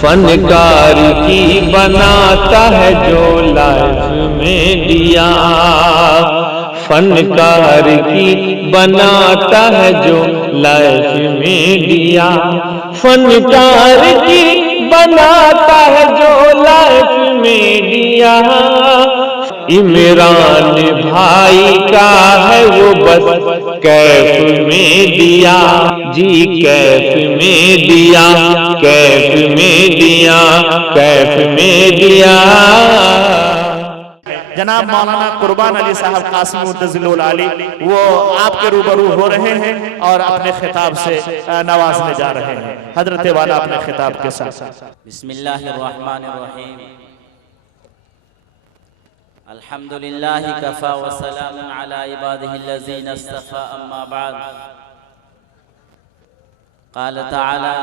फनकार की बनाता है जो लाइफ में दिया, फनकार की बनाता है जो लाइफ में दिया, फनकार की बनाता है जो लाइफ में दिया। इमरान भाई का है वो बस कैफ में दिया जी, कैफ में दिया, कैफ में दिया, कैफ में दिया। जनाब मौलाना कुर्बान अली साहब कासिम मुद्दज़िलुल आली वो आपके रूबरू हो रहे हैं और अपने खिताब से नवाजने जा रहे हैं। हजरत वाला अपने खिताब के साथ। बिस्मिल्लाहिर्रहमानिर्रहीम, अल्हम्दुलिल्लाहि कफ़ा व सलामुन अला इबादिहिल्लज़ीना इस्तफ़ा, अम्मा बाद। क़ाल तआला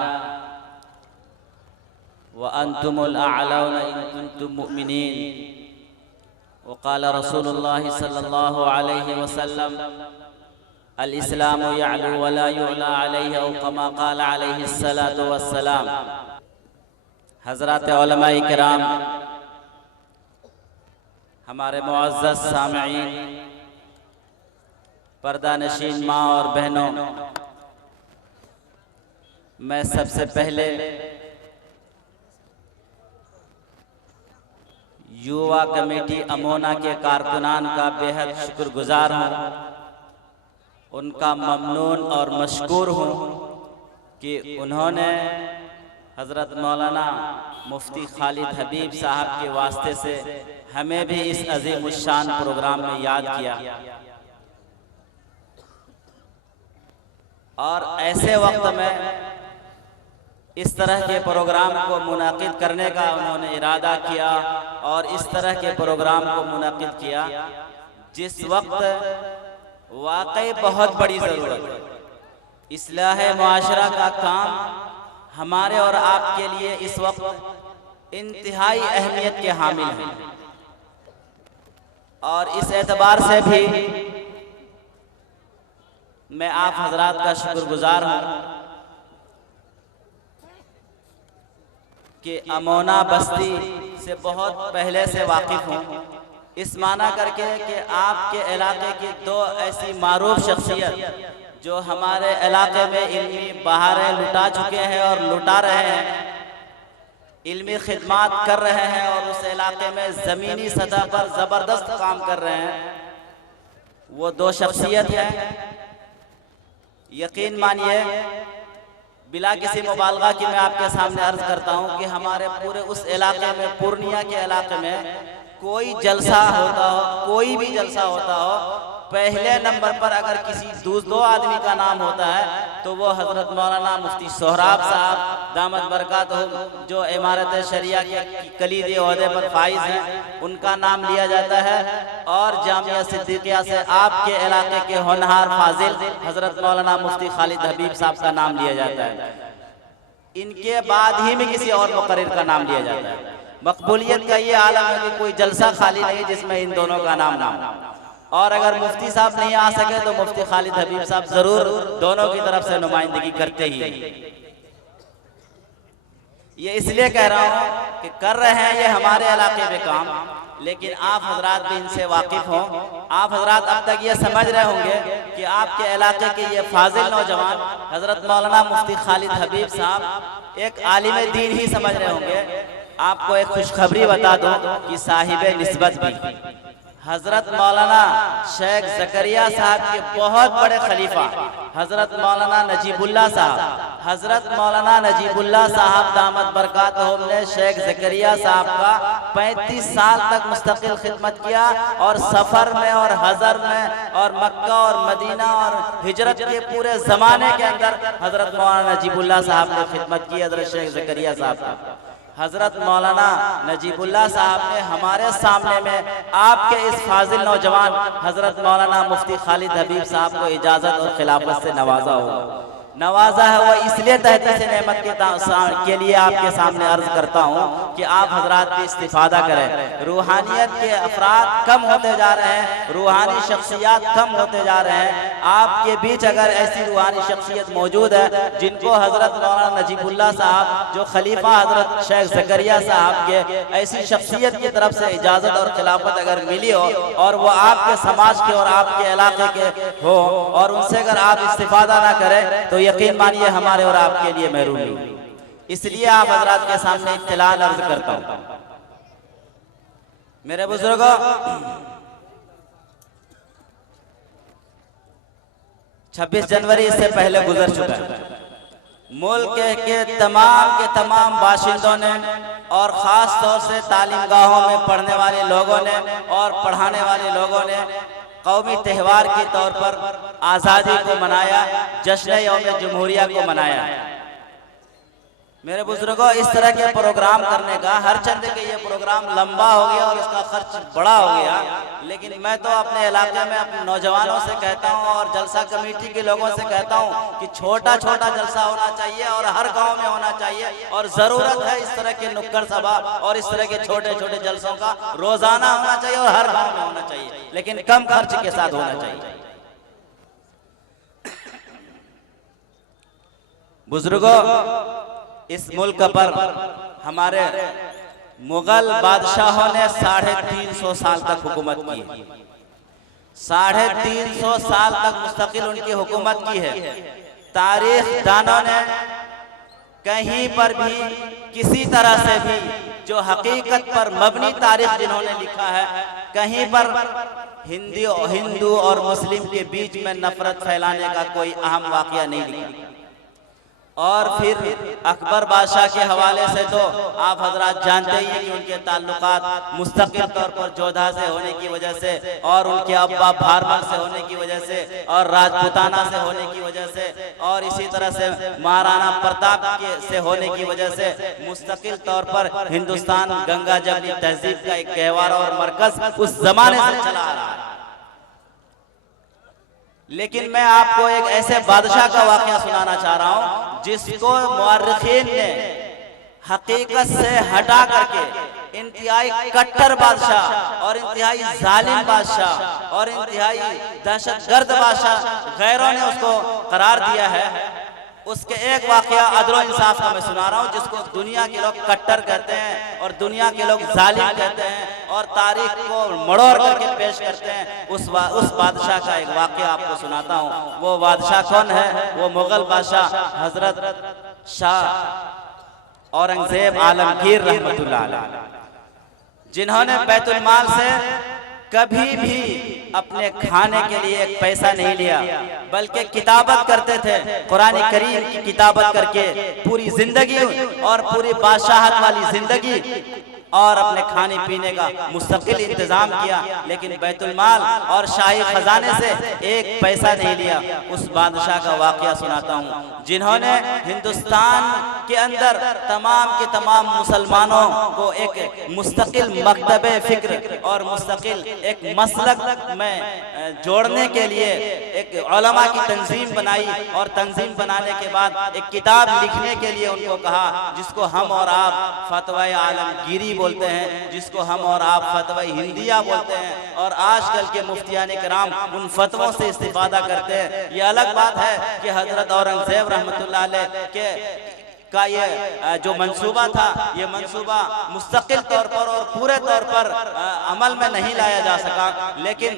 व अंतुमुल अअलौना इन कुंतुम मुमिनीन, व क़ाल रसूलुल्लाहि सल्लल्लाहु अलैहि वसल्लम अल इस्लामु यअलू व ला युअला अलैहि, औ कमा क़ाल अलैहि सलातु वस्सलाम। हज़रात उलमाए किराम, हमारे मुअज़्ज़ज़ सामिईन, पर्दा नशीन माँ और बहनों, मैं सबसे पहले युवा कमेटी अमोना के कारकुनान का बेहद शुक्रगुजार हूँ, उनका ममनून और मशकूर हूँ कि उन्होंने हज़रत मौलाना मुफ्ती खालिद हबीब साहब के वास्ते से हमें भी इस अज़ीम उश्शान प्रोग्राम में याद किया। और ऐसे वक्त में इस तरह के प्रोग्राम को मुनाकिद करने का उन्होंने इरादा किया और इस तरह के प्रोग्राम को मुनाकिद किया जिस वक्त वाकई बहुत बड़ी ज़रूरत है। इस्लाह मुआशरा का काम हमारे और आपके लिए इस वक्त इंतहाई अहमियत के हामिल है, और इस एतबार से भी मैं आप हजरात का शुक्रगुजार हूँ कि अमोना बस्ती से बहुत पहले से वाकिफ़ हूँ, इस माना करके कि आपके इलाके की दो ऐसी मारूफ शख्सियत जो हमारे इलाके में इल्मी बहारें लुटा चुके हैं और लुटा रहे हैं, इल्मी खिदमात कर रहे हैं और उस इलाके में ज़मीनी सतह पर ज़बरदस्त काम कर रहे हैं, वो दो शख्सियत हैं। यकीन मानिए, बिला किसी मुबालगा की मैं आपके सामने अर्ज करता हूँ कि हमारे पूरे उस इलाके में, पूर्णिया के इलाके में कोई जलसा होता हो, कोई भी जलसा होता हो, पहले नंबर पर अगर किसी दो आदमी का नाम होता है तो वो हज़रत मौलाना मुफ्ती सोहराब साहब दामद बरकातहुम, जो इमारत शरिया के कलीदी ओहदे पर फाइज हैं, उनका नाम लिया जाता है। और जामिया सिद्दीकिया से आपके इलाके के होनहार फाजिल हज़रत मौलाना मुफ्ती खालिद हबीब साहब का नाम लिया जाता है। इनके बाद ही में किसी और मुकर्रिर का नाम लिया जाता है। मकबूलियत का ये आलम है कि कोई जलसा खाली नहीं जिसमें इन दोनों का नाम ना हो। और अगर मुफ्ती साहब नहीं आ सके तो मुफ्ती खालिद हबीब साहब जरूर दोनों की तरफ से नुमाइंदगी करते ही। ये इसलिए कह रहा हूँ कि कर रहे हैं ये हमारे इलाके में काम, लेकिन आप हजरात भी इनसे वाकिफ हों। आप हजरात अब तक ये समझ रहे होंगे कि आपके इलाके के ये फाजिल नौजवान हजरत मौलाना मुफ्ती खालिद हबीब साहब एक आलिम दीन ही समझ रहे होंगे। आपको एक खुशखबरी बता दूं कि साहिब निस्बत भी हजरत मौलाना शेख ज़करिया साहब के बहुत बड़े खलीफा हजरत मौलाना नजीबुल्लाह साहब, हजरत मौलाना नजीबुल्लाह साहब दामद बरकातहुम ने शेख ज़करिया साहब का 35 साल तक मुस्तकिल खिदमत किया, और सफ़र में और हज़र में और मक्का और मदीना और हिजरत के पूरे ज़माने के अंदर हजरत मौलाना नजीबुल्लाह साहब ने खिदमत की। हजरत शेख ज़करिया साहब का हजरत मौलाना नजीबुल्लाह साहब ने हमारे सामने में आपके इस फाजिल नौजवान हजरत मौलाना मुफ्ती खालिद हबीब साहब को इजाज़त और खिलाफत से नवाजा होगा। नवाजा है वो इसलिए तहत से नेमत के लिए आपके सामने अर्ज करता हूँ कि आप हजरात भी इस्तिफादा करें। रूहानियत के अफराद कम होते जा रहे हैं, रूहानी शख्सियात कम होते जा रहे हैं। आपके बीच अगर ऐसी रूहानी शख्सियत मौजूद है जिनको हजरत मौलाना नजीबुल्लाह साहब जो खलीफा हजरत शेख ज़करिया साहब के, ऐसी शख्सियत की तरफ से इजाज़त और खिलाफत अगर मिली हो और वो आपके समाज के और आपके इलाके के हो और उनसे अगर आप इस्तिफादा ना करें तो यकीन मानिए हमारे और आपके लिए महरूमी। इसलिए आप हजरात के सामने इत्तलाल अर्ज करता हूं। मेरे बुजुर्गों, 26 जनवरी इससे पहले गुजर चुका है। मुल्क के तमाम बाशिंदों ने और ख़ास तौर से तालीम गाहों में पढ़ने वाले लोगों ने और पढ़ाने वाले लोगों ने कौमी त्यौहार के तौर पर आज़ादी को मनाया, जश्न यौम जमहूरिया को मनाया। मेरे बुजुर्गों, इस तरह के प्रोग्राम करने का, हर चंद के ये प्रोग्राम लंबा हो गया और इसका खर्च बड़ा हो गया, लेकिन मैं तो अपने इलाके में अपने नौजवानों से कहता हूँ और जलसा कमेटी के लोगों से कहता हूँ कि छोटा छोटा जलसा होना चाहिए और हर गांव में होना चाहिए। और ज़रूरत है इस तरह के नुक्कड़ सभा और इस तरह के छोटे छोटे जलसों का रोजाना होना चाहिए और हर गाँव में होना चाहिए, लेकिन कम खर्च के साथ होना चाहिए। बुजुर्गों, इस मुल्क पर हमारे मुगल बादशाहों ने 350 साल तक हुकूमत की है। 350 साल तक मुस्तकिल उनकी हुकूमत की है। तारीख दानों ने कहीं पर भी किसी तरह से भी जो हकीकत पर मबनी तारीख जिन्होंने लिखा है, कहीं पर हिंदू और मुस्लिम के बीच में नफरत फैलाने का कोई अहम वाकया नहीं लिखा। और फिर अकबर बादशाह के हवाले से तो आप हजरात जानते ही हैं कि उनके ताल्लुकात मुस्तकिल तौर पर जोधा से होने की वजह से और उनके अब्बा भारमल से होने की वजह से और राजपूताना से होने की वजह से और इसी तरह से महाराणा प्रताप से होने की वजह से मुस्तकिल तौर पर हिंदुस्तान गंगा जमनी तहजीब का एक गहवारा और मरकज उस जमाने से चला आ रहा है। लेकिन मैं आपको एक ऐसे बादशाह का वाकया सुनाना चाह रहा हूं जिसको मुअर्रिखीन ने हकीकत से हटा करके इंतहाई कट्टर बादशाह और इंतहाई जालिम बादशाह और इंतहाई दहशतगर्द बादशाह गैरों ने उसको करार दिया है। उसके एक वाकया अदल इंसाफ का मैं सुना रहा हूँ, जिसको दुनिया के लोग कट्टर कहते हैं और दुनिया के लोग जालिम कहते हैं और तारीख को मड़ोड़ करके पेश करते हैं। उस बादशाह का एक वाकया आपको सुनाता हूँ। वो बादशाह कौन है? वो मुगल बादशाह हजरत शाह औरंगजेब आलमगीर रहमतुल्लाह अलैह, जिन्होंने बैतुल माल से कभी भी अपने खाने के लिए एक पैसा नहीं लिया, बल्कि किताबत करते थे। कुरान करीम की किताबत करके पूरी जिंदगी और पूरी बादशाहत वाली जिंदगी और अपने खाने पीने का मुस्तकिल इंतजाम किया, लेकिन बैतुल माल और शाही खजाने से एक पैसा नहीं लिया। उस बादशाह का वाकया सुनाता हूँ, जिन्होंने हिंदुस्तान के अंदर तमाम के तमाम मुसलमानों को एक मुस्तकिल मकतबे फिक्र और मुस्तकिल एक मसलक में जोड़ने के लिए एक उलमा की तंजीम बनाई और तंजीम बनाने के बाद एक किताब लिखने के लिए उनको कहा, जिसको हम और आप फतवा आलमगीरी बोलते हैं, जिसको हम और आप फतवा हिंदिया बोलते हैं। और आजकल के मुफ्तियान किराम उन फतवों से इस्तिफादा करते हैं। ये अलग बात है कि हजरत औरंगजेब रहमतुल्लाह अलैह के का ये जो मंसूबा था, ये मंसूबा मुस्तकिल तौर पर और पूरे तौर पर अमल में नहीं लाया जा सका, लेकिन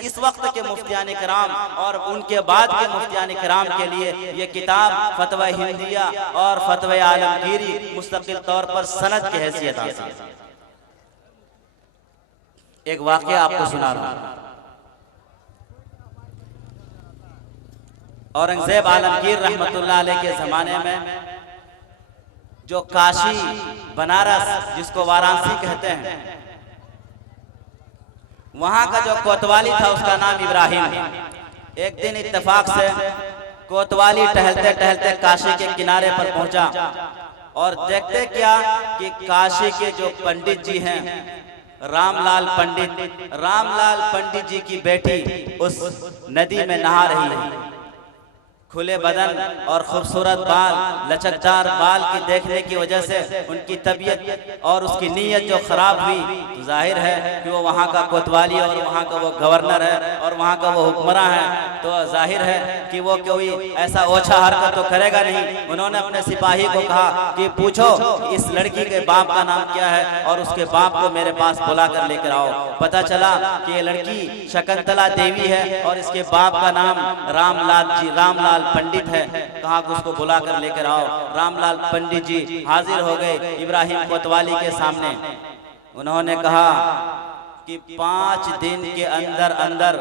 इस वक्त के मुफ्तियान किराम और उनके बाद के मुफ्तियान किराम के लिए ये किताब फतवा हिंदिया और फतवा आलमगीरी मुस्तकिल तौर पर सनद की हैसियत हासिल है। एक वाकया आपको सुना रहा हूं। औरंगजेब आलमगीर रहमतुल्लाह अलैह के जमाने में जो काशी बनारस जिसको वाराणसी कहते हैं, वहां का जो कोतवाली था उसका नाम इब्राहिम। एक दिन इत्तेफाक से कोतवाली टहलते टहलते काशी के किनारे पर पहुंचा और देखते क्या कि काशी के जो पंडित जी हैं, रामलाल पंडित जी की बेटी उस नदी में नहा रही है। खुले बदन और खूबसूरत बाल, लचकदार बाल की देखने की वजह से उनकी तबीयत और उसकी नीयत जो ख़राब हुई, तो जाहिर है कि वो वहाँ का कोतवाली और वहाँ का वो गवर्नर है और वहाँ का वो हुक्मरान है, तो जाहिर है कि वो कोई ऐसा ओछा हरकत तो करेगा नहीं। उन्होंने अपने सिपाही को कहा कि पूछो इस लड़की के बाप का नाम क्या है और उसके बाप को मेरे पास बुला कर लेकर आओ। पता चला कि ये लड़की शकुंतला देवी है और इसके बाप का नाम रामलाल पंडित है। कहा कि उसको बुला कर लेकर आओ। रामलाल पंडित जी हाजिर हो गए इब्राहिम कोतवाली के सामने। उन्होंने कहा कि 5 दिन के अंदर अंदर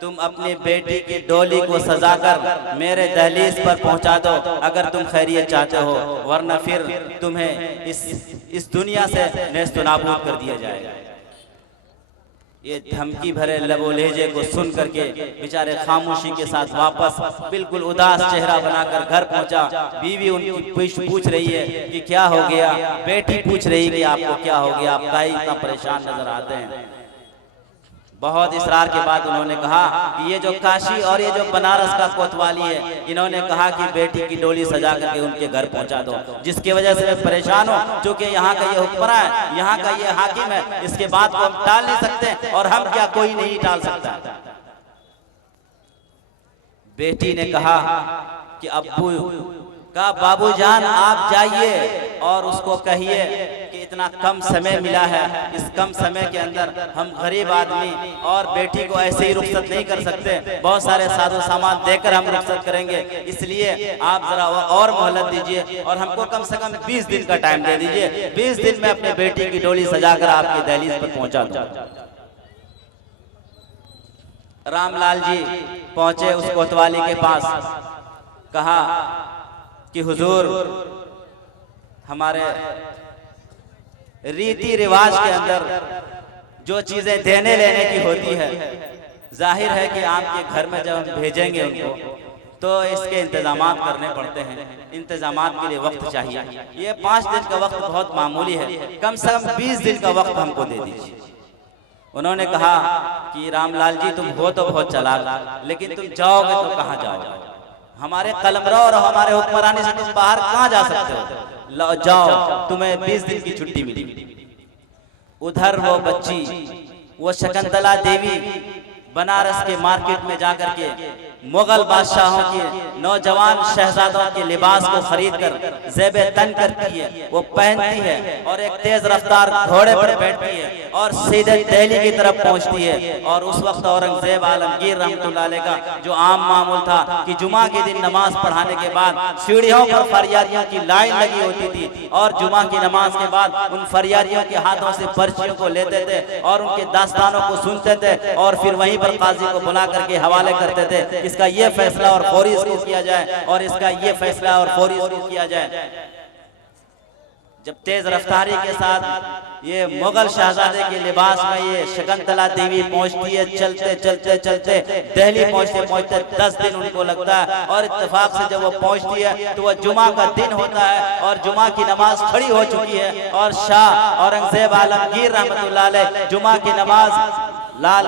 तुम अपनी बेटी की डोली को सजाकर मेरे दहलीज पर पहुंचा दो अगर तुम खैरियत चाहते हो, वरना फिर तुम्हें इस दुनिया से नेस्त नाबूद कर दिया जाएगा। ये धमकी भरे लबो लहजे को सुन करके बेचारे खामोशी के साथ वापस बिल्कुल उदास चेहरा बनाकर घर पहुंचा। बीवी उनकी पूछ रही है कि क्या हो गया, बेटी पूछ रही कि आपको क्या हो गया, आप काहे इतना परेशान नजर आते हैं। बहुत इसरार के बाद उन्होंने कहा कि ये जो काशी और ये जो बनारस का कोतवाली है, इन्होंने कहा कि बेटी की डोली सजा करके उनके घर पहुंचा दो, जिसकी वजह से मैं परेशान हूँ। क्योंकि यहाँ का ये हुक्मरान है, यहाँ का ये हाकिम है, इसके बात को हम टाल नहीं सकते और हम क्या कोई नहीं टाल सकता। बेटी ने कहा कि अब्बू का बाबूजान आप जाइए और उसको कहिए कि इतना कम समय मिला है, इस कम समय के अंदर हम गरीब आदमी और बेटी को ऐसे ही रुखसत नहीं कर सकते, बहुत सारे साधु सामान देकर हम रुखसत करेंगे, इसलिए आप जरा और मोहलत दीजिए और हमको कम से कम 20 दिन का टाइम दे दीजिए। 20 दिन में अपने बेटी की डोली सजाकर आपकी दहलीज पर पहुंचा दूं। रामलाल जी पहुंचे उस कोतवाली के पास। कहा कि हुजूर, हमारे रीति रिवाज के अंदर जो चीजें देने लेने की होती है, जाहिर है कि आपके घर में जब हम भेजेंगे उनको तो इसके इंतजामात करने पड़ते हैं, इंतजामात के लिए वक्त चाहिए। ये 5 दिन का वक्त बहुत मामूली है, कम से कम 20 दिन का वक्त हमको दे दीजिए। उन्होंने कहा कि रामलाल जी, तुम हो तो बहुत चालाक, लेकिन तुम जाओगे तो कहाँ जाओगे? हमारे कलमरा और हमारे हुक्मरानी से तुम बाहर कहाँ जा सकते हो? जाओ, तुम्हें 20 दिन की छुट्टी मिली। उधर वो बच्ची, वो शकुंतला देवी बनारस के मार्केट में जाकर के मुगल बादशाहों के नौजवान शहजादों के लिबास को खरीद कर ज़ेब तन करती है, वो पहनती है और एक तेज रफ्तार घोड़े पर बैठती है और सीधे दिल्ली की तरफ पहुंचती है। और उस वक्त औरंगजेब आलमगीर रहमतुल्लाह अलैह का जो आम मामूल था कि जुमा के दिन नमाज पढ़ाने के बाद सीढ़ियों पर फरियादियों की लाइन लगी होती थी और जुमा की नमाज के बाद उन फरियादियों के हाथों से पर्चियों को लेते थे और उनके दास्तानों को सुनते थे और फिर वहीं पर काजी को बुला करके हवाले करते थे, इसका ये फैसला और फौरी इसको किया जाए और इसका ये फैसला और फौरी इसको किया जाए। जब तेज रफ्तारी के साथ ये मुगल शहजादे के लिबास में ये शकुंतला देवी पहुंचती है, चलते चलते चलते दिल्ली पहुंचते पहुंचते 10 दिन उनको लगता है। और इत्तेफाक से जब वो पहुंचती है तो वह जुमा का दिन होता है और जुमा की नमाज खड़ी हो चुकी है और शाह औरंगजेब आलमगीर रहमतुल्लाह अलैह जुमा की नमाज लाल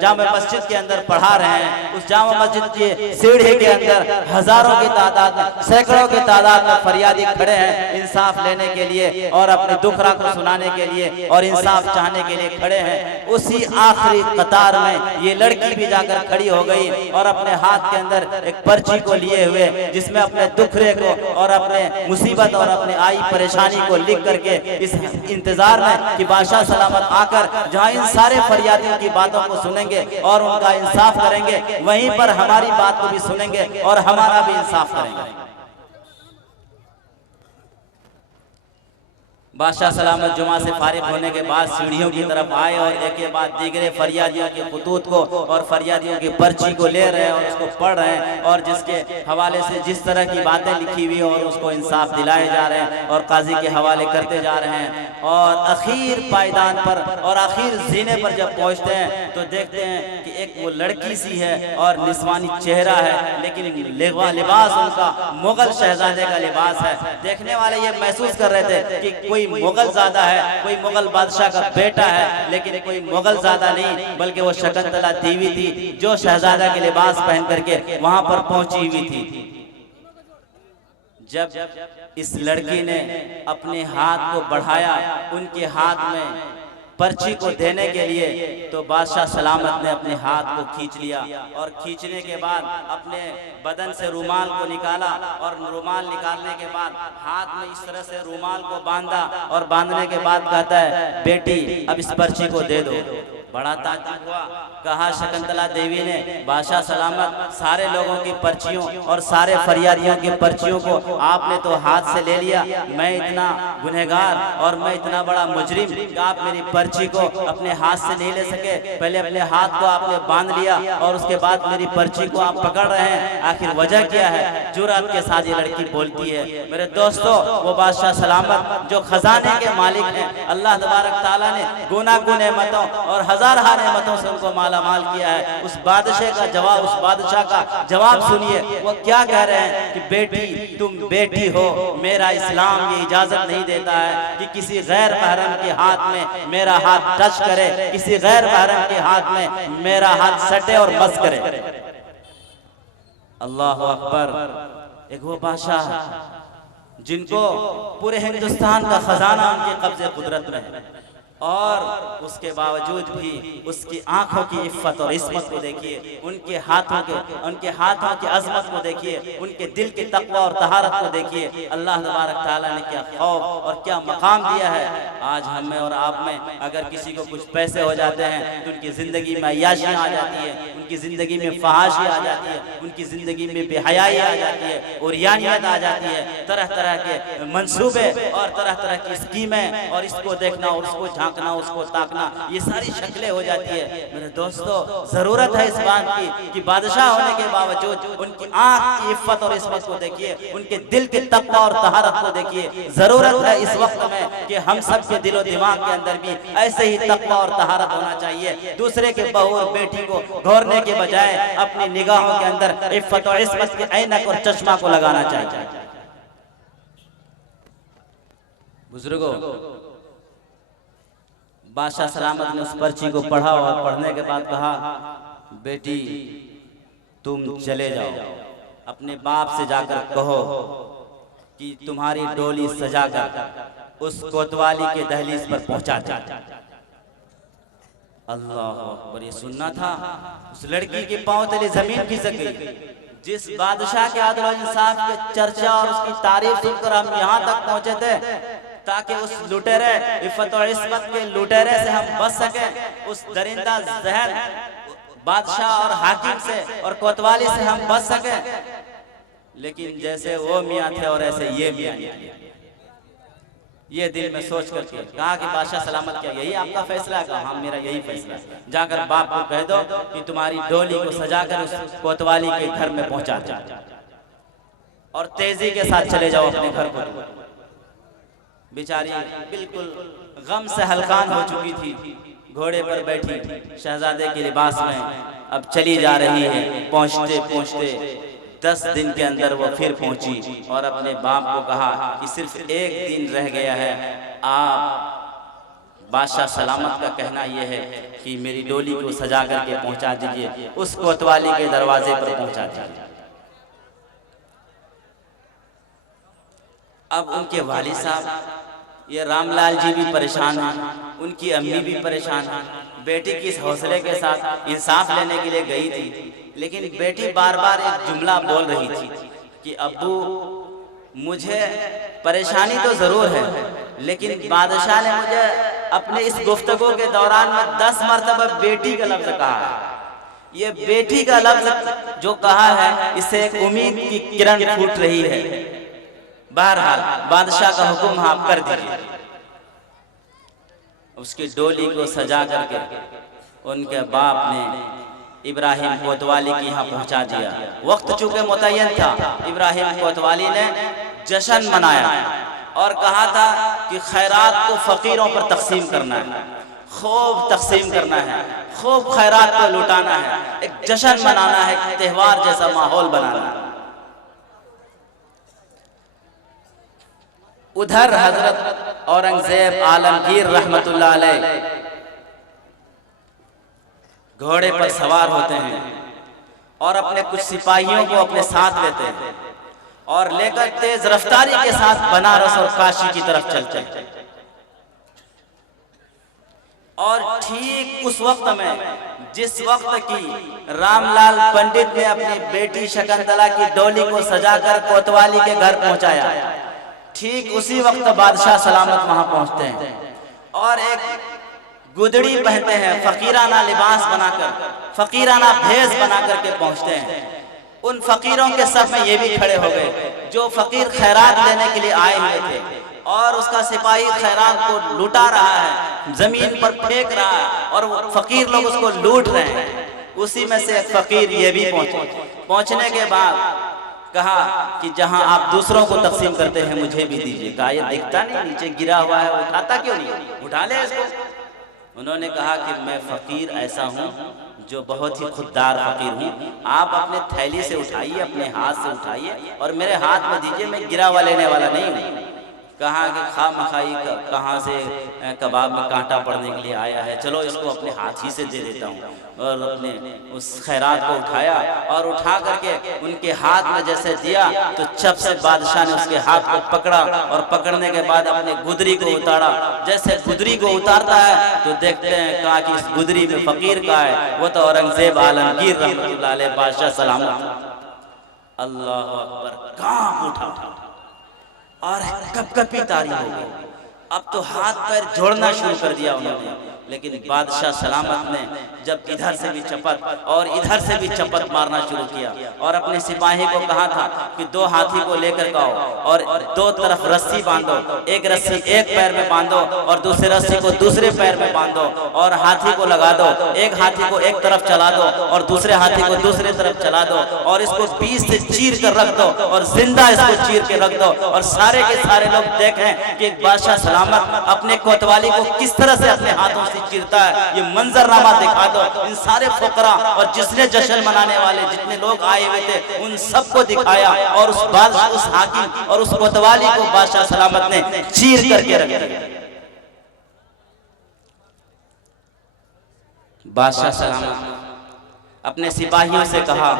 जामा मस्जिद के अंदर पढ़ा रहे हैं। उस जामा मस्जिद के सीढ़ी के अंदर हजारों की तादाद में, सैकड़ों की तादाद में फरियादी खड़े हैं इंसाफ लेने के लिए और अपने दुखरा को सुनाने के लिए और इंसाफ चाहने के लिए खड़े हैं। उसी आखिरी कतार में ये लड़की भी जाकर खड़ी हो गई और अपने हाथ के अंदर एक पर्ची को लिए हुए जिसमें अपने दुखरे को और अपने मुसीबत और अपने आई परेशानी को लिख करके इस इंतजार में कि बादशाह सलामत आकर जहां इन सारे फरियादियों की बातों को सुनेंगे और उनका इंसाफ करेंगे, वहीं पर हमारी बात को भी सुनेंगे और हमारा भी इंसाफ करेंगे। बादशाह सलामत जुमा से फारिग होने के बाद सीढ़ियों की तरफ आए और एक के बाद दीगरे फरियादियों के खतूत को और फरियादियों की पर्ची को ले रहे हैं और उसको पढ़ रहे हैं और जिसके हवाले से जिस तरह की बातें लिखी हुई और उसको इंसाफ दिलाए जा रहे हैं और काजी के हवाले करते जा रहे हैं। और आखिर पायदान पर और आखिर जीने पर जब पहुंचते हैं तो देखते हैं कि एक वो लड़की सी है और निस्वानी चेहरा है, लेकिन लिबास उनका मुगल शहजादे का लिबास है। देखने वाले ये महसूस कर रहे थे कि कोई कोई मुगल ज़ादा है, कोई मुगल बादशाह का बेटा है, लेकिन कोई मुगल ज़ादा नहीं, बल्कि वो शकुंतला देवी थी जो शहजादा के लिबास पहन करके वहां पर पहुंची हुई थी। जब इस लड़की ने अपने हाथ को बढ़ाया उनके हाथ में पर्ची को देने के लिए, तो बादशाह सलामत ने अपने हाथ को खींच लिया और खींचने के बाद अपने बदन से रुमाल को निकाला और रुमाल निकालने के बाद हाथ में इस तरह से रुमाल को बांधा और बांधने के बाद कहता है, बेटी अब इस पर्ची को दे दो। बड़ा ताज्जुब हुआ। कहा शकुंतला देवी ने, बादशाह सलामत सारे लोगों की पर्चियों और सारे फरियादियों की पर्चियों को आपने तो हाथ से ले लिया, मैं इतना गुनहगार और मैं इतना बड़ा मुजरिम कि आप मेरी पर्ची को अपने हाथ से नहीं ले सके। पहले अपने हाथ को आपने बांध लिया और उसके बाद मेरी पर्ची को आप पकड़ रहे हैं, आखिर वजह क्या है? जुर्रत के साथ ये लड़की बोलती है। मेरे दोस्तों, वो बादशाह सलामत जो खजाने के मालिक हैं, अल्लाह तबारक ताला ने गुनागुन नेमतों और हजार नेमतों से उनको माला माल किया है। उस बादशाह का जवाब, उस बादशाह का जवाब सुनिए, वो क्या कह रहे हैं कि बेटी तुम बेटी हो, मेरा इस्लाम ये इजाजत नहीं देता है कि किसी गैर महरम के हाथ में मेरा हाथ टच करे, किसी गैर महरम के हाथ में मेरा हाथ सटे और बस करे। अल्लाह अकबर। एक वो बादशाह जिनको पूरे हिंदुस्तान का खजाना उनके कब्जे कुदरत में है, और उसके बावजूद भी उसकी आंखों की इफ्फत और इस्मत को देखिए, उनके हाथों की अजमत को देखिए, उनके दिल के तकवा और तहारत को देखिए। अल्लाह तबारक ताला ने क्या खौफ और क्या मकाम दिया है। आज हम में और आप में अगर किसी को कुछ पैसे हो जाते हैं तो उनकी जिंदगी में अय्याशियां आ जाती है, उनकी जिंदगी में फहाशी आ जाती है, उनकी जिंदगी में बेहयाई आ जाती है, उरियानियत आ जाती है, तरह तरह के मंसूबे और तरह तरह की स्कीमें, और इसको देखना और उसको झांकना, उसको ताकना, ये सारी शक्लें हो जाती है। मेरे दोस्तों, जरूरत है इस बात की कि बादशाह होने के बावजूद उनकी आंख की इफ्फत और इस्मत को देखिए, उनके दिल के तकवा और तहारत को देखिए। जरूरत है इस वक्त में कि हम सब के दिलो दिमाग के अंदर भी ऐसे ही तकवा और तहारत होना चाहिए। दूसरे के बहू और बेटी को घोरने के बजाय अपनी निगाहों के अंदर इफ्फत और इस्मत के ऐनक और चश्मा को लगाना चाहिए। बुजुर्गों, बादशाह सलामत ने उस पर्ची को पढ़ा और पढ़ने के बाद कहा, बेटी तुम चले जाओ, अपने बाप से जाकर कहो कि तुम्हारी डोली सजाकर उस कोतवाली के दहलीज पर पहुंचा दे। अल्लाह अकबर। ये सुनना था, उस लड़की के पांव तले जमीन खिसक गई। जिस बादशाह के आदल और इंसाफ के चर्चा और उसकी तारीफ सुनकर हम यहाँ तक पहुंचे थे ताकि उस लुटेरे, इफ्फत और इस्मत के लुटेरे से हम बच सकें, उस दरिंदा जहर बादशाह और हाकिम से और कोतवाली से हम बच सकें। लेकिन जैसे वो मियाँ थे और ऐसे ये मियाँ थे। ये दिल में सोच करके कहा कि बादशाह सलामत, क्या यही आपका फैसला है? हाँ, मेरा यही फैसला है। जाकर बाप को कह दो कि तुम्हारी डोली को सजाकर उस कोतवाली के घर में पहुंचा दो और तेजी के साथ चले जाओ अपने घर को। बेचारी बिल्कुल गम से हलकान हो चुकी थी, घोड़े पर बैठी शहजादे के लिबास में अब चली जा रही है। पहुंचते पहुंचते 10 दिन के अंदर वो फिर पहुंची और अपने बाप को कहा कि सिर्फ 1 दिन रह गया है, आप बादशाह सलामत का कहना यह है कि मेरी डोली को सजा करके पहुंचा दीजिए, उस कोतवाली के दरवाजे पर पहुंचा दीजिए। अब उनके वालिद साहब ये रामलाल जी भी परेशान हैं, उनकी अम्मी भी परेशान है। बेटी की इस हौसले के साथ इंसाफ लेने के लिए गई थी, लेकिन बेटी बार बार एक जुमला बोल रही थी कि अब्बू मुझे परेशानी तो जरूर है, लेकिन बादशाह ने मुझे अपने इस गुफ्तगू के दौरान में 10 मरतबा बेटी का लफ्ज कहा है। ये बेटी का लफ्ज जो कहा है, इससे एक उम्मीद की किरण फूट रही है। बहरहाल बादशाह का हुक्म आप कर दीजिए। उसकी डोली को सजा करके उनके बाप ने इब्राहिम कोतवाली के यहाँ पहुंचा दिया। वक्त चूंकि मुतय्यन था, इब्राहिम कोतवाली ने जश्न मनाया और कहा था कि खैरात को फकीरों पर तकसीम करना है, खूब तकसीम करना है, खूब खैरात को लुटाना है, एक जश्न मनाना है, एक त्यौहार जैसा माहौल बनाना है। उधर हजरत औरंगजेब आलमगीर रहमतुल्लाह अलैह घोड़े पर सवार होते हैं और अपने कुछ सिपाहियों को अपने साथ लेते हैं और लेकर तेज रफ्तारी के साथ बनारस और काशी की तरफ चलते हैं। और ठीक उस वक्त में, जिस वक्त की रामलाल पंडित ने अपनी बेटी शकुंतला की डोली को सजाकर कोतवाली के घर पहुंचाया, ठीक उसी वक्त बादशाह सलामत वहां पहुंचते हैं और एक गुदड़ी पहनते हैं, फकीराना लिबास बनाकर, फकीराना भेष बनाकर के पहुंचते हैं। उन फकीरों के सब में ये भी खड़े हो गए जो फकीर खैरात लेने के लिए आए हुए थे और उसका सिपाही खैरात को लुटा रहा है, जमीन पर फेंक रहा है और वो फकीर लोग उसको लूट रहे हैं। उसी में से एक फकीर ये भी पहुंचे। पहुंचने के बाद कहा कि जहां आप दूसरों को तकसीम करते हैं मुझे भी दीजिए। कहा ये दिखता नहीं, नीचे गिरा हुआ है, उठाता क्यों नहीं, उठा ले इसको। उन्होंने कहा कि मैं फकीर ऐसा हूं जो बहुत ही खुददार फकीर हूँ, आप अपने थैली से उठाइए, अपने हाथ से उठाइए और मेरे हाथ में दीजिए, मैं गिरा हुआ लेने वाला नहीं हूँ। कहा कि खा मखाई कहाँ से कबाब में कांटा पड़ने के लिए आया है, चलो इसको अपने हाथ ही से दे देता हूँ। और अपने उस खैरात को उठाया और उठा करके उनके हाथ में जैसे दिया तो चप से बादशाह ने उसके हाथ को पकड़ा और पकड़ने के बाद अपने गुदरी को उतारा। जैसे गुदरी को उतारता है तो देखते हैं कहा कि इस गुदरी में फकीर का है, वो तो औरंगजेब आलमगीर रहमतुल्लाह अलैह बादशाह सलामत। अल्लाह अकबर, कांप उठा और कपकपी तारी हो गई। अब तो हाथ पैर जोड़ना शुरू कर दिया उन्होंने। लेकिन बादशाह सलामत ने जब इधर से भी चपत और इधर से भी चपत मारना शुरू किया और अपने सिपाही को कहा था कि 2 हाथी को लेकर आओ और 2 तरफ रस्सी बांधो, एक रस्सी एक पैर में बांधो और दूसरी रस्सी को दूसरे पैर में बांधो और हाथी को लगा दो। एक हाथी को एक तरफ चला दो और दूसरे हाथी को दूसरे तरफ चला दो और इसको बीच से चीर कर रख दो और जिंदा इसको चीर के रख दो और सारे के सारे लोग देखें कि बादशाह सलामत अपने कोतवाली को किस तरह से अपने हाथों चिरता है। ये मंजरनामा दिखा दो इन सारे फुकरा और जिसने जश्न मनाने वाले जितने लोग आए हुए थे उन सबको दिखाया और उस बादशाह, उस हाकिम और उस कोतवाली को बादशाह सलामत ने चीर करके रख दिया। बादशाह सलामत अपने सिपाहियों से कहा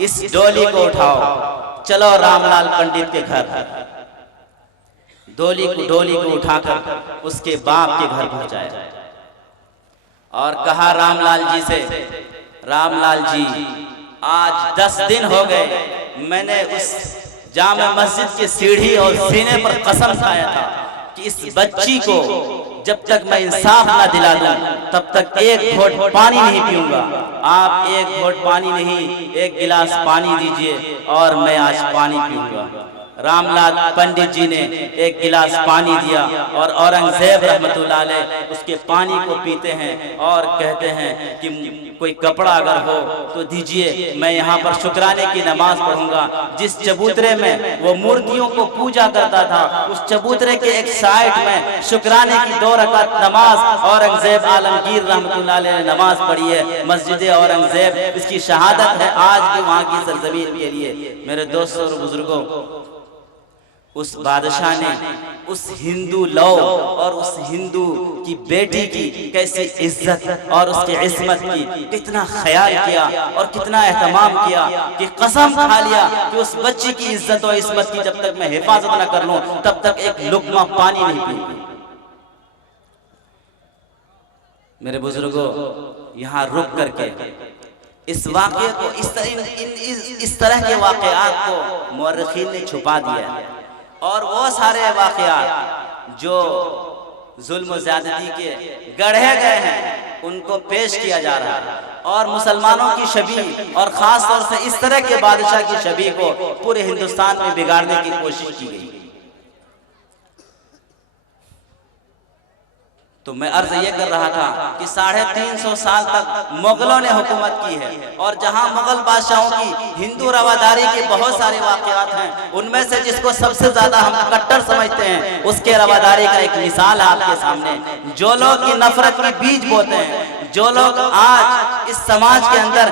इस डोली को उठाओ, चलो रामलाल पंडित के घर। डोली को उठाकर उसके बाप के घर पहुंचाया और कहा रामलाल जी से, रामलाल जी आज 10 दिन हो गए मैंने उस जामा मस्जिद की सीढ़ी और सीने पर कसम खाया था कि इस बच्ची को जब तक मैं इंसाफ ना दिला दूं तब तक एक घोट पानी नहीं पीऊंगा। आप एक घोट पानी नहीं, एक गिलास पानी दीजिए और मैं आज पानी पीऊंगा। रामलाल पंडित जी ने एक गिलास पानी दिया और औरंगजेब रहमतुल्लाह अलैह उसके पानी को पीते हैं और कहते हैं कि कोई कपड़ा अगर हो तो दीजिए, मैं यहाँ पर शुक्राने की नमाज पढ़ूंगा। जिस चबूतरे में वो मूर्तियों को पूजा करता था उस चबूतरे के एक साइड में शुक्राने की 2 रकात नमाज औरंगजेब आलमगीर रहमतुल्लाह अलैह ने नमाज पढ़ी है। मस्जिद औरंगजेब, इसकी शहादत है आज भी वहाँ की सरजमीन के लिए। मेरे दोस्तों और बुजुर्गों, उस बादशाह ने उस हिंदू लौ और उस हिंदू की बेटी की कैसी इज्जत और उसकी इस्मत की कितना ख्याल किया और कितना एहतमाम किया कि कसम खा लिया कि उस बच्ची की इज्जत और इस्मत की जब तक मैं हिफाजत न कर लूं तब तक एक लुकमा पानी नहीं पीऊंगी। मेरे बुजुर्गों, यहाँ रुक करके इस वाक़े को इस तरह के वाक़यात को मुअर्रिखीन ने छुपा दिया और वो सारे वाक़यात जो जुल्म ज़्यादती के गढ़े गए हैं उनको पेश किया जा रहा है और मुसलमानों की शबीह और ख़ास तौर से इस तरह के बादशाह की शबीह को पूरे हिंदुस्तान में बिगाड़ने की कोशिश की गई। तो मैं अर्ज ये कर रहा था कि 350 साल तक मुगलों ने हुकूमत की है और जहां मुगल बादशाहों की हिंदू रवादारी के बहुत सारे वाक़यात हैं, उनमें से जिसको सबसे ज्यादा हम कट्टर समझते हैं उसके रवादारी का एक मिसाल है आपके सामने। जो लोग की नफरत के बीज बोते हैं, जो लोग आज इस समाज के अंदर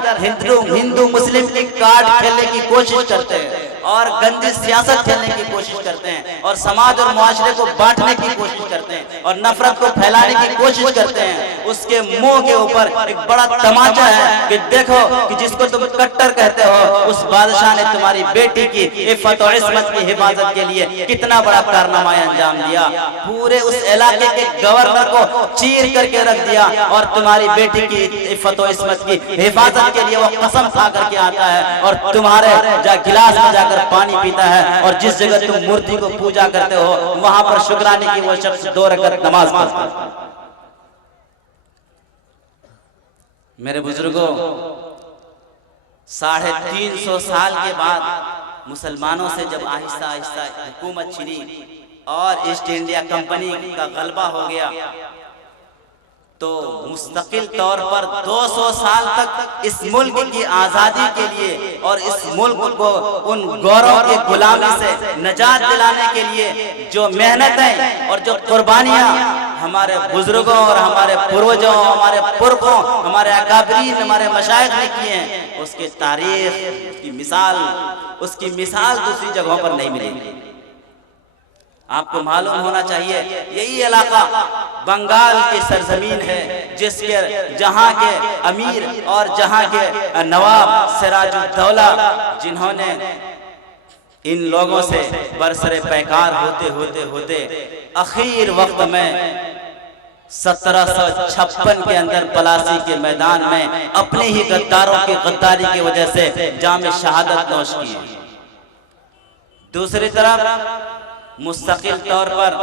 हिंदू मुस्लिम की कार्ड खेलने की कोशिश करते हैं और गंदी सियासत खेलने की कोशिश करते हैं और समाज और मुआशरे को बांटने की कोशिश करते हैं और नफरत को फैलाने की कोशिश करते हैं, उसके मुंह के ऊपर एक बड़ा तमाचा है कि देखो कि जिसको तुम कट्टर कहते हो उस बादशाह ने तुम्हारी बेटी की इफ़्फ़त और इस्मत की हिफाजत के लिए कितना बड़ा कारनामा अंजाम दिया। पूरे उस इलाके के गवर्नर को चीर करके रख दिया और तुम्हारी बेटी की इफ़्फ़त और इस्मत की हिफाजत के लिए वो कसम खा करके आता है और तुम्हारे गिलास में जाकर पानी पीता है और जिस जगह तुम मूर्ति को पूजा करते हो वहां पर शुक्राने की वो शख्स 2 रकअत नमाज पढ़ता है। मेरे बुजुर्गों, 350 साल के बाद मुसलमानों से जब आहिस्ता आहिस्ता हुकूमत छिनी और ईस्ट इंडिया कंपनी का गलबा हो गया तो मुस्तकिल तौर पर 200 साल तक इस मुल्क की आज़ादी के लिए और इस मुल्क को उन गौरव के गुलामी से निजात दिलाने के लिए जो मेहनतें और जो कुर्बानियां हमारे बुजुर्गों और हमारे पूर्वजों, हमारे पुरखों, हमारे अकाबरीन, हमारे मशाइख ने किए हैं, उसकी तारीख की उसकी मिसाल दूसरी जगहों पर नहीं मिलेगी। आपको मालूम होना चाहिए यही इलाका बंगाल की सरजमीन है जहां के अमीर और जहां के नवाब सिराजुद्दौला जिन्होंने इन लोगों से बरसरे पैकार होते आखिर वक्त में 1756 के अंदर पलासी के मैदान में अपने ही गद्दारों की गद्दारी की वजह से जाम शहादत नोश की। दूसरी तरफ मुस्तकिल तौर पर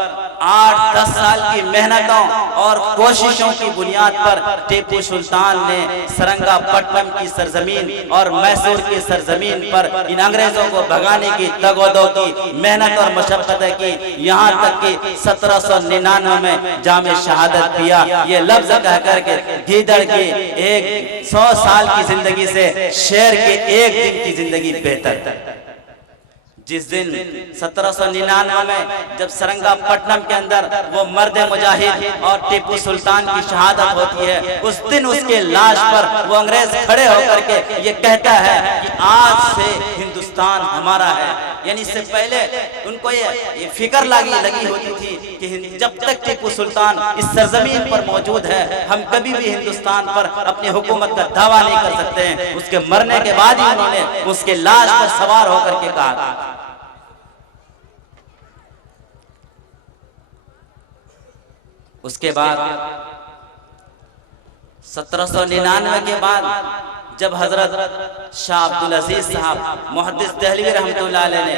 8-10 साल की मेहनतों और कोशिशों की बुनियाद पर टीपू सुल्तान ने सरंगापट्टनम की सरजमीन और मैसूर की सरजमीन पर इन अंग्रेजों को भगाने की तगोदो की मेहनत और मशक्कतें की, यहाँ तक कि 1799 में जामे शहादत पिया। ये लफ्ज कह करके गीदड़ की 100 साल की जिंदगी से शेर के 1 दिन की जिंदगी बेहतर। जिस दिन 1799 में जब सरंगापट्टनम के अंदर वो मर्द मुजाहिद और टीपू सुल्तान की शहादत होती है, उस दिन उसके लाश पर वो अंग्रेज खड़े होकर के ये कहता है कि आज से हिंदुस्तान हमारा है। यानी इससे पहले उनको ये फिक्र लगी होती थी कि जब तक टीपू सुल्तान इस सरजमीन पर मौजूद है हम कभी भी हिंदुस्तान पर अपनी हुकूमत का दावा नहीं कर सकते हैं। उसके मरने के बाद ही उन्होंने उसके लाश पर सवार होकर के कहा। उसके बाद 1799 के बाद जब हजरत शाह अब्दुल अजीज साहब मुहद्दिस दहलवी रहमतुल्लाह अलैह ने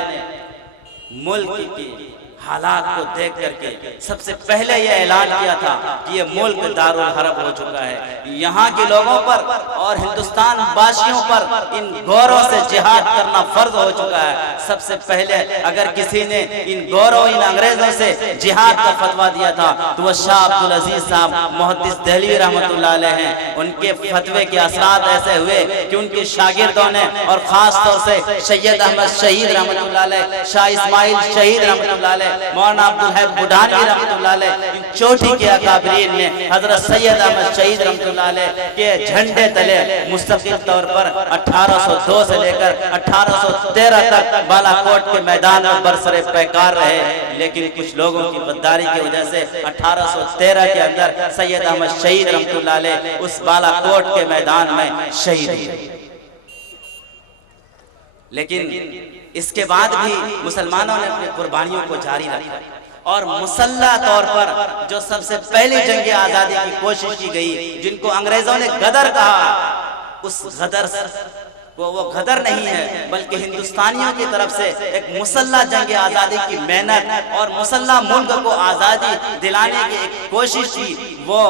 मुल्क की हालात को देख करके सबसे पहले यह ऐलान किया था कि ये मुल्क दारुल हरब हो चुका है, यहाँ के लोगों पर और हिंदुस्तान वासियों पर इन गौरों से जिहाद करना फर्ज हो चुका है। सबसे पहले अगर किसी ने इन गौरों इन अंग्रेजों से जिहाद का फतवा दिया था तो वह शाह अब्दुल अजीज साहब मुहद्दिस दहलवी रहमतुल्लाह अलैह हैं। उनके फतवे के असरात ऐसे हुए कि उनके शागिर्दों ने और खास तौर से सैयद अहमद शहीद रहमतुल्लाह अलैह, शाह इस्माइल शहीद रहमतुल्लाह अलैह, मौलाना अब्दुल हक बुढ़ानी रहमतुल्लाह अलैह, इन चोटी के अकाबरीन ने हजरत सैयद अहमद शहीद रहमतुल्लाह अलैह के झंडे तले मुस्तकिल तौर पर 1802 से लेकर 1813 तक बालाकोट के मैदान में बरसरे पैकार रहे। लेकिन कुछ लोगों की गद्दारी की वजह से 1813 के अंदर सैयद अहमद शहीद रहमतुल्लाह अलैह उस बालाकोट के मैदान में शहीद हुए। लेकिन इसके बाद भी मुसलमानों ने अपनी कुर्बानियों को जारी रखा और मुसल्ला तौर पर जो सबसे पहली जंग आजादी की कोशिश की गई, जिनको अंग्रेजों ने गदर कहा, उस गदर वो गदर नहीं है बल्कि हिंदुस्तानियों की तरफ से एक मुसल्ला जंग आजादी की मेहनत और मुसल्ला मुल्क को आजादी दिलाने की एक कोशिश थी। वो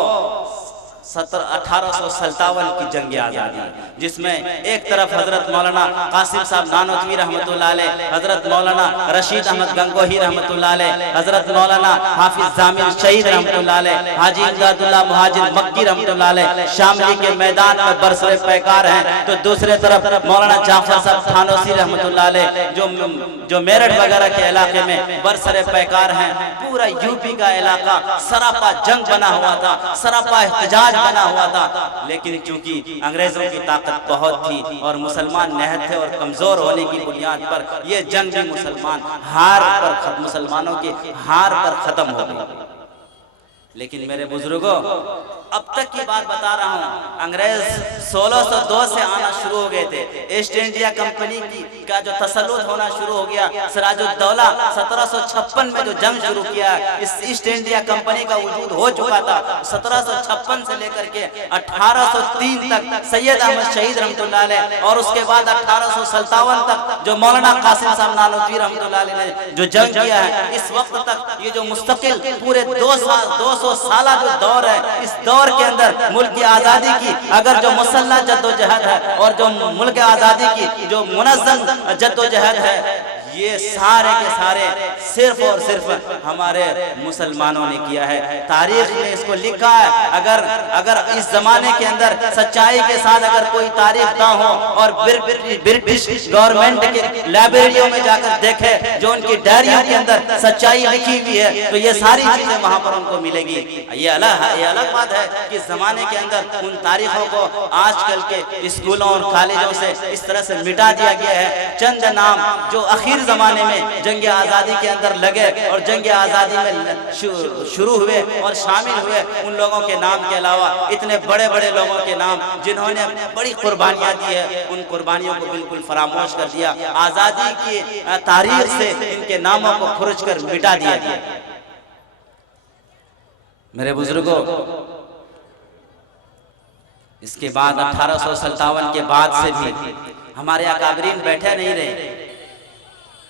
1857 की जंग आजादी, जिसमें एक तरफ हजरत मौलाना कासिम साहब नानोतवी रहमतुल्लाह अलैह, हजरत मौलाना रशीद अहमद गंगोही रहमतुल्लाह अलैह, हजरत मौलाना हाफिज जामिल शहीद रहमतुल्लाह अलैह, हाजी इमदादुल्लाह मुहाजिर मक्की रहमतुल्लाह अलैह शामली के मैदान में बरसरे पैकार हैं, तो दूसरे तरफ मौलाना जाफर साहब थानोसी रहमतुल्लाह अलैह जो मेरठ वगैरह के इलाके में बरसरे पैकार हैं। पूरा यूपी का इलाका सरापा जंग बना हुआ था, सरापा एहतजाज बना हुआ था, लेकिन चूंकि अंग्रेजों की ताकत बहुत थी और मुसलमान निहत्थे और कमजोर होने की बुनियाद पर यह जंग भी मुसलमानों की हार पर खत्म हो गई। लेकिन मेरे बुजुर्गों, अब तक की बात बता रहा हूँ, अंग्रेज 1602 से आना शुरू हो गए थे। ईस्ट इंडिया कंपनी का जो तसल्लुत होना शुरू हो गया, सिराजुद्दौला 1756 में जो जंग शुरू किया, इस ईस्ट इंडिया कंपनी का वजूद हो चुका था। 1756 से लेकर के 1803 तक सैयद अहमद शहीद रहमतुल्लाह अलैह, और उसके बाद 1857 तक जो मौलाना कासिम साहब नानोतवी रहमतुल्लाह अलैह ने जो जंग किया है, इस वक्त तक ये जो मुस्तकिल पूरे 200 साल जो दौर है, इस दौर के अंदर मुल्क की आजादी की अगर जो मुसल्लह जद्दोजहद है और जो मुल्क की आजादी की जो मुनज़्ज़म जद्दोजहद है, ये सारे के सारे सिर्फ और सिर्फ हमारे मुसलमानों ने किया है। तारीख में इसको लिखा है। अगर इस जमाने के अंदर सच्चाई के साथ अगर कोई तारीख ना हो और ब्रिटिश गवर्नमेंट के लाइब्रेरियों में जाकर देखे जो उनकी डायरियों के अंदर सच्चाई लिखी हुई है, तो ये सारी चीजें वहां पर उनको मिलेगी। ये अलग बात है कि इस जमाने के अंदर उन तारीखों को आजकल के स्कूलों और कॉलेजों से इस तरह से मिटा दिया गया है। चंद नाम जो आखिर जमाने में जंग आजादी के अंदर लगे और जंग आजादी में शुरू हुए और शामिल हुए, उन लोगों के नाम के अलावा इतने बड़े बड़े लोगों के नाम जिन्होंने बड़ी कुर्बानियां दी है, उन कुर्बानियों को बिल्कुल फरामोश कर दिया। आजादी की तारीख से इनके नामों को खुरच कर मिटा दिया गया। मेरे बुजुर्गों, इसके बाद 1857 के बाद से भी हमारे अकाबरीन बैठे नहीं रहे।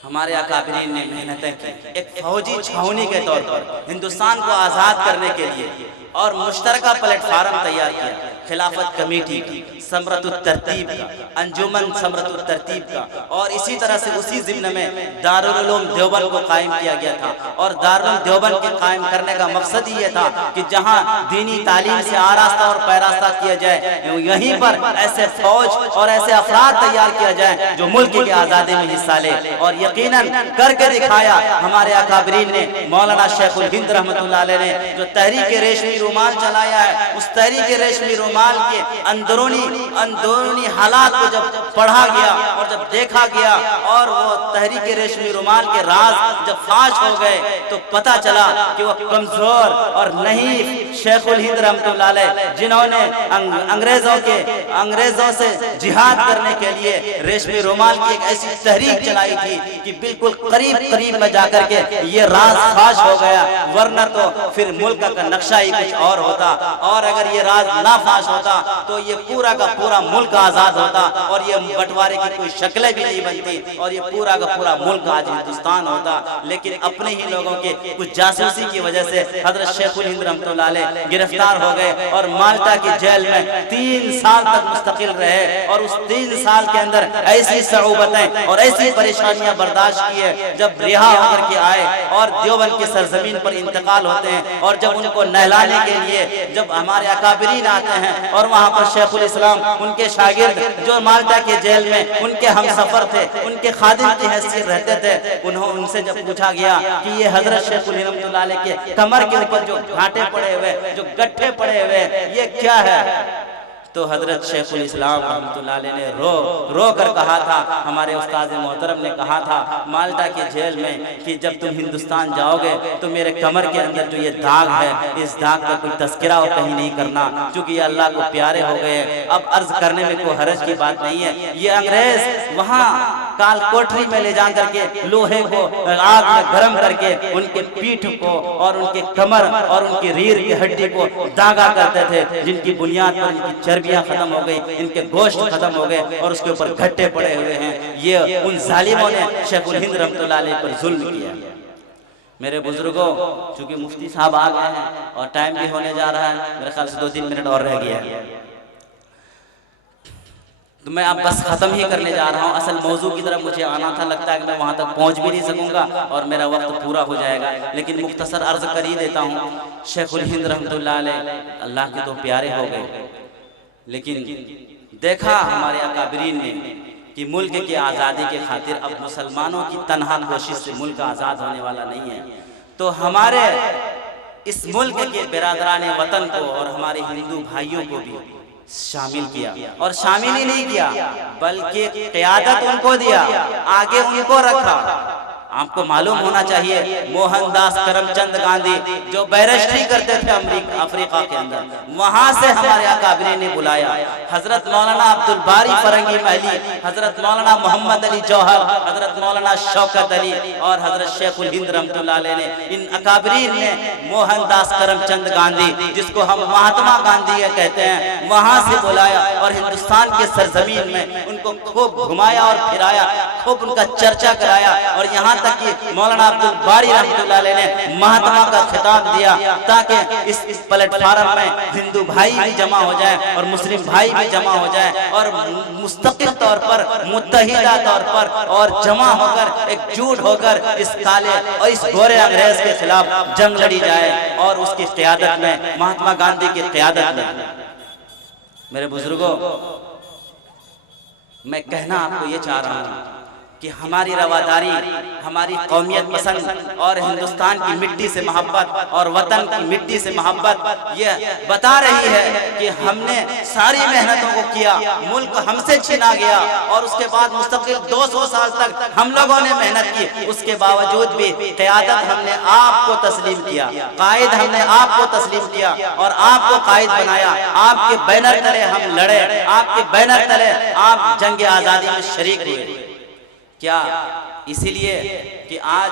हमारे अकाबरीन ने मेहनतें की, एक फौजी छावनी के तौर पर हिंदुस्तान को आज़ाद करने के लिए और मुश्तरका प्लेटफार्म तैयार किया। खिलाफत कमेटी की, समरतुत तरतीब का, अंजुमन समरतुत तरतीब का, और इसी तरह से उसी ज़िम्न में दारुल उलूम देवबंद को कायम किया गया था। और दारुल देवबंद के कायम करने का मकसद ही ये था कि जहाँ दीनी तालीम से आरास्ता और पैरास्ता किया जाए, यहीं पर ऐसे फौज और ऐसे अफराद तैयार किया जाए जो मुल्क की आज़ादी में हिस्सा ले। और यकीनन करके दिखाया हमारे अकाबरीन ने। मौलाना शेखुल हिंद रहमतुल्लाह अलैह ने जो तहरीक रेशमी रुमाल चलाया है, उस तहरीक रेशमी रुमाल के अंदरूनी हालात को जब पढ़ा गया और जब देखा गया और वो तहरीक रेशमी रुमाल के राज जब फाश हो गए, तो पता चला कि वो कमजोर और नहीं शेखुल हिंद रहमतुल्लाह अलैह, जिन्होंने अंग्रेजों से जिहाद करने के लिए रेशमी रुमाल की एक ऐसी तहरीक चलाई थी कि बिल्कुल करीब में जाकर के ये राज फाश हो गया। वरना तो फिर मुल्क का नक्शा ही कुछ और होता, और अगर ये राज ना फाश होता तो ये पूरा का पूरा मुल्क आजाद होता और ये बंटवारे की कोई शक्लें भी नहीं बनती और ये पूरा का पूरा मुल्क आज हिंदुस्तान होता। लेकिन अपने ही लोगों के कुछ जासूसी की वजह से हजरत शेखुल हिंद रहमतुल्लाह अलैह गिरफ्तार हो गए और माल्टा की जेल में 3 साल तक मुस्तकिल रहे। और उस 3 साल के अंदर ऐसी सऊबतें और ऐसी परेशानियां बर्दाश्त की है, जब रिहा होकर के आए और देवबंद की सरजमीन पर इंतकाल होते हैं, और जब उनको नहलाने के लिए जब हमारे अकाबरीन आते हैं और वहाँ पर शेखुल इस्लाम उनके शागिर्द जो माल्टा के जेल में उनके हमसफर थे, उनके खादिम की हैसियत रहते थे, उनसे जब पूछा गया कि ये हजरत शेखुल हिंद रहमतुल्लाह अलैह के कमर के ऊपर जो घाटे पड़े हुए, जो गट्ठे पड़े हुए, ये क्या है? तो हजरत शेखुल इस्लाम रहमतुल्लाह अलैह ने रो कर कहा था, हमारे उस्ताद मोहतरम ने कहा था माल्टा की जेल में कि जब तुम हिंदुस्तान जाओगे तो मेरे कमर के अंदर जो ये दाग है, इस दाग का कोई तस्करा और कहीं नहीं करना, क्योंकि ये अल्लाह को प्यारे हो गए। अब अर्ज करने में कोई हरज की बात नहीं है। ये अंग्रेज वहाँ काल कोठरी में ले जा करके लोहे को आग में गर्म करके उनके पीठ को और उनके कमर और उनकी रीढ़ की हड्डी को दागा करते थे, जिनकी बुनियाद पर इनकी चर्बियां खत्म हो गई, इनके गोश्त खत्म हो गए और उसके ऊपर घट्टे पड़े हुए हैं। ये उन जालिमों ने शेखुल हिंद रहमतुल्लाह अलैह पर जुल्म किया। मेरे बुजुर्गों, चूंकि मुफ्ती साहब आ गए हैं और टाइम भी होने जा रहा है, मेरे ख्याल से 2-3 मिनट और रह गया है, तो मैं अब बस ख़त्म ही करने जा रहा हूँ। असल मौजू की तरफ मुझे आना था, लगता है कि मैं वहाँ तक पहुँच भी नहीं सकूँगा और मेरा वक्त पूरा हो जाएगा, लेकिन मुख्तसर अर्ज कर ही देता हूँ। शेखुल हिंद रहमतुल्लाह अलैह अल्लाह के तो प्यारे हो गए, लेकिन देखा हमारे अकाबरीन ने कि मुल्क की आज़ादी के खातिर अब मुसलमानों की तन्हा कोशिश से मुल्क आज़ाद होने वाला नहीं है। तो हमारे इस मुल्क के बिरादरान वतन को और हमारे हिंदू भाइयों को भी शामिल किया, और शामिल ही नहीं किया बल्कि क़यादत उनको दिया, आगे उनको रखा। आपको मालूम होना चाहिए मोहनदास करमचंद गांधी जो बैरिस्ट्री करते थे अफ्रीका के अंदर, वहां से हमारे अकाबिर ने बुलाया। हजरत मौलाना अब्दुल बारी फरंगी महली, हजरत मौलाना मोहम्मद अली जौहर, हजरत मौलाना शौकत अली और हजरत शेखुल हिंद रहमतुल्लाह अलैह ने, इन अकाबिरीन ने मोहनदास करमचंद गांधी जिसको हम महात्मा गांधी कहते हैं, वहां से बुलाया और हिंदुस्तान के सरजमीन में उनको खूब घुमाया और फिराया, खूब उनका चर्चा कराया। और यहाँ तक कि मौलाना अब्दुल बारी रहमतुल्लाह अलैह ने महात्मा का खिताब दिया ताकि इस प्लेटफार्म में हिंदू भाई भी जमा हो जाए और मुस्लिम भाई भी जमा हो जाए और मुस्तकिल तौर पर, मुत्तहिदा तौर पर और जमा होकर, एकजुट होकर इस काले और इस गोरे अंग्रेज के खिलाफ जंग लड़ी जाए। और उसकी क़यादत में, महात्मा गांधी की क़यादत में, मेरे बुजुर्गों, मैं कहना आपको ये चाह रहा हूँ कि हमारी रवादारी, हमारी कौमियत पसंद और हिंदुस्तान की मिट्टी से मोहब्बत और वतन की मिट्टी से मोहब्बत ये बता रही है कि हमने सारी मेहनतों को किया, मुल्क हमसे छीना गया और उसके बाद मुस्तकिल 200 साल तक हम लोगों ने मेहनत की, उसके बावजूद भी क़यादत हमने आपको तस्लीम किया, कायद हमने आपको तस्लीम किया और आपको कायद बनाया। आपके बैनर तले हम लड़े, आपके बैनर तले आप जंग आज़ादी में शरीक हुए। क्या इसीलिए कि आज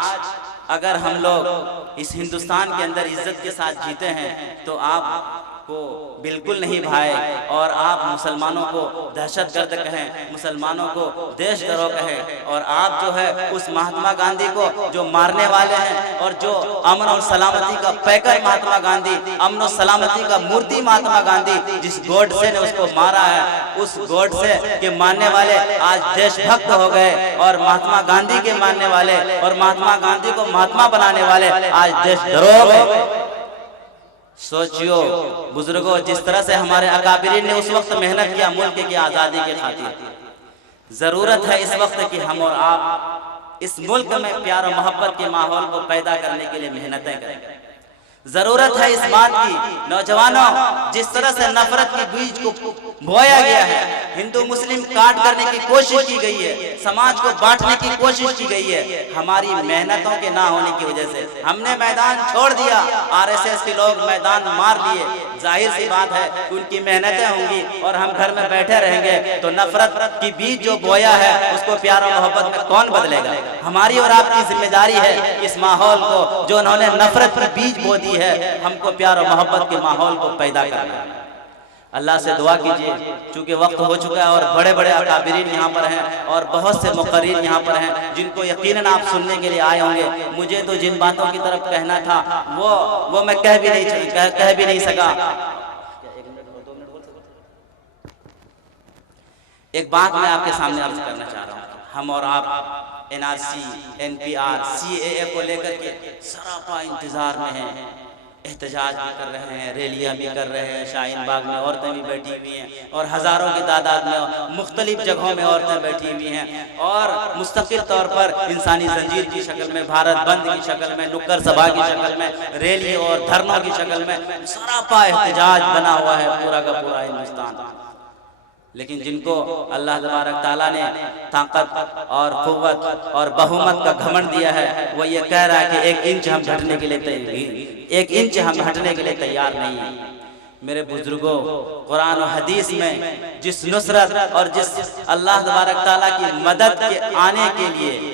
अगर हम लोग इस हिंदुस्तान के अंदर इज्जत के साथ जीते हैं तो आपको बिल्कुल नहीं भाई, और आप मुसलमानों को दहशतगर्द कहें, मुसलमानों को देशद्रोह कहें, और आप जो है उस महात्मा गांधी को जो मारने वाले हैं और जो अमन और सलामती का पैकर महात्मा गांधी, अमन और सलामती का मूर्ति महात्मा गांधी, जिस गोडसे ने उसको मारा है, उस गोडसे के मानने वाले आज देशभक्त हो गए और महात्मा गांधी के मानने वाले और महात्मा गांधी को महात्मा बनाने वाले आज देशद्रोह। सोचियो बुजुर्गों, जिस तरह से हमारे अकाबिरीन ने उस वक्त मेहनत किया मुल्क की आज़ादी के खातिर, जरूरत है इस वक्त कि हम और आप इस मुल्क में प्यार और मोहब्बत के माहौल को पैदा करने के लिए मेहनतें करें। जरूरत है इस बात की, नौजवानों, जिस तरह से नफरत के बीज को बोया गया है, हिंदू मुस्लिम काट करने की कोशिश की गई है, समाज को बांटने की कोशिश की गई है, हमारी मेहनतों के ना होने की वजह से हमने मैदान छोड़ दिया, आरएसएस के लोग मैदान मार लिए। जाहिर सी बात है कि उनकी मेहनतें होंगी और हम घर में बैठे रहेंगे तो नफरत की बीज जो बोया है उसको प्यार और मोहब्बत में कौन बदलेगा? हमारी और आपकी जिम्मेदारी है इस माहौल को, जो उन्होंने नफरत की बीज बो दी है, हमको प्यार और मोहब्बत के माहौल को पैदा करना है। अल्लाह से दुआ कीजिए, चूंकि वक्त हो चुका है और बड़े बड़े अकाबिरीन यहाँ पर हैं और बहुत से मुक़र्रिर यहाँ पर हैं जिनको यकीनन आप सुनने के लिए आए होंगे। मुझे तो जिन बातों की तरफ कहना था वो मैं कह भी नहीं सका। एक बात मैं आपके सामने अर्ज करना चाह रहा हूँ, हम और आप NRC, NPR, CAA को लेकर के सरापा इंतजार में हैं, एहतजाज भी कर रहे हैं, रैलियां भी कर रहे हैं, शाहीन बाग में औरतें भी बैठी हुई हैं और हज़ारों की तादाद में मुख्तलिफ जगहों में औरतें बैठी हुई हैं और मुस्तकिल तौर पर इंसानी जंजीर की शक्ल में, भारत बंद की शक्ल में, नुक्कड़ सभा की शक्ल में, रैली और धरनों की शक्ल में सरापा एहतजाज बना हुआ है पूरा का पूरा हिंदुस्तान। लेकिन जिनको अल्लाह तबारक ताला ने ताकत और क़ुव्वत और बहुमत का घमंड दिया है, वो ये कह रहा है कि 1 इंच हम हटने के लिए तैयार नहीं है। मेरे बुजुर्गों, कुरान और हदीस में जिस नुसरत और जिस अल्लाह तबारक ताला की मदद के आने के लिए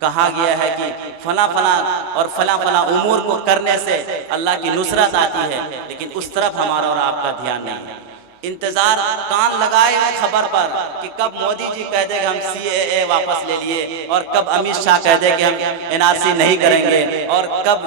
कहा गया है कि फला फला और फला फला उमूर को करने से अल्लाह की नुसरत आती है, लेकिन उस तरफ हमारा और आपका ध्यान नहीं है। इंतजार कान लगाए हुए खबर पर कि कब मोदी जी कह दे कि हम CAA वापस ले लिए और कब अमित शाह कह दे कि हम NRC नहीं करेंगे और कब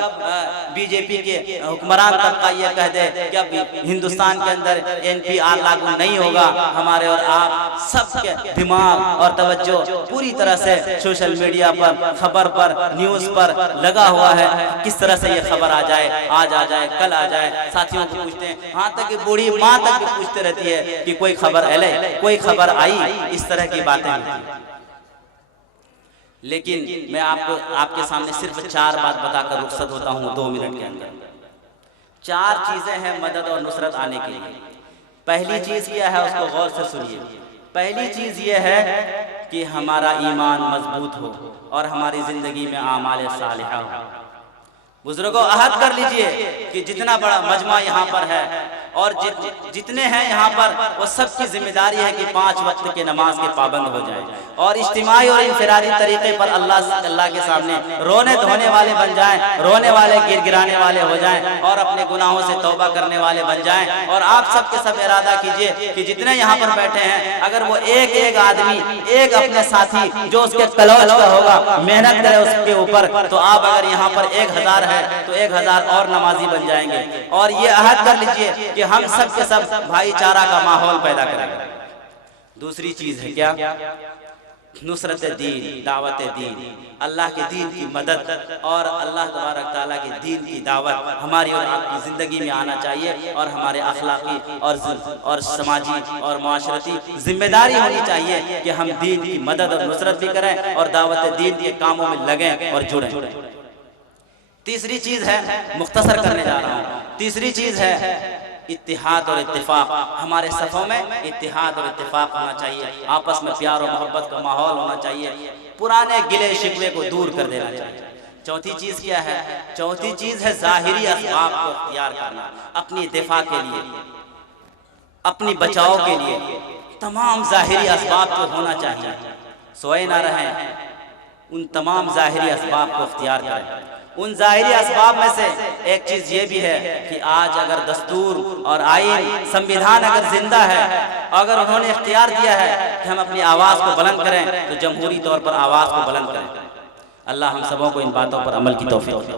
BJP के हुक्मरान तबका ये कह दे कि अब हिंदुस्तान के अंदर NPR लागू नहीं होगा। हमारे और आप सबके दिमाग और तवज्जो पूरी तरह से सोशल मीडिया पर, खबर पर, न्यूज़ पर लगा हुआ है, किस तरह से ये खबर आ जाए, आज आ जाए, कल आ जाए। साथियों को पूछते हैं, हाँ तक कि बूढ़ी माँ तक भी पूछते रहती है कि कोई खबर अले, कोई खबर आई, इस तरह की बातें होती। लेकिन मैं आपके सामने सिर्फ 4 बात बताकर रुखसत होता हूँ 2 मिनट के अंदर। 4 चीज़ें हैं मदद और नुसरत आने के लिए। पहली चीज़ क्या है, उसको गौर से सुनिए। पहली चीज़ ये है कि हमारा ईमान मजबूत हो और हमारी ज़िंदगी में आमाल सालिहा हो। बुजुर्गों, अहद कर लीजिए कि जितना बड़ा मजमा यहाँ पर है और जितने हैं यहाँ पर, वो सबकी जिम्मेदारी है कि 5 वक्त के नमाज के पाबंद हो जाए और इज्तिमाई और इनफरादी तरीके पर अल्लाह के सामने रोने धोने वाले बन जाएं, रोने वाले गिड़गिड़ाने वाले हो जाएं और अपने गुनाहों से तौबा करने वाले बन जाएं। और आप सब के सब इरादा कीजिए कि जितने यहाँ पर बैठे हैं, अगर वो एक एक आदमी, एक अपने साथी जो उसके कलौज का होगा, मेहनत करे उसके ऊपर, तो आप अगर यहाँ पर 1000 है तो 1000 और नमाजी बन जाएंगे। और ये अहद कर लीजिए कि हम सब के सब भाईचारा का माहौल पैदा करेंगे। दूसरी चीज है क्या, नुसरत दीन, दावत दीन, अल्लाह के दीन की मदद और अल्लाह तबारक ताला के दीन की दावत हमारी और आपकी ज़िंदगी में आना चाहिए। और हमारे अखलाकी और समाजी और माशरती जिम्मेदारी होनी चाहिए कि हम दीन की मदद और नुसरत भी करें और दावत दीन के कामों में लगें और जुड़ें। तीसरी चीज़ है, मुख्तसर करने जा रहा हूँ, तीसरी चीज़ है इत्तिहाद और इत्तिफाक। हमारे सफ़ों में इत्तिहाद और इत्तिफाक होना चाहिए, आपस में प्यार और मोहब्बत का माहौल होना चाहिए, पुराने गिले शिकवे को दूर कर देना चाहिए। चौथी चीज़ क्या है, चौथी चीज़ है ज़ाहिरी असबाब को इख्तियार करना, अपनी दिफा के लिए, अपनी बचाव के लिए तमाम ज़ाहिरी असबाब को होना चाहिए। सोए ना रहें, उन तमाम ज़ाहिरी असबाब को इख्तियार करें। उन ज़ाहिरी असबाब में से एक चीज़ ये भी है कि आज अगर दस्तूर और आईन, संविधान अगर जिंदा है, अगर उन्होंने इख्तियार दिया है कि हम अपनी आवाज़ को बुलंद करें, तो जमहूरी तौर पर आवाज़ को बुलंद करें। अल्लाह हम सबों को इन बातों पर अमल की तौफीक दे।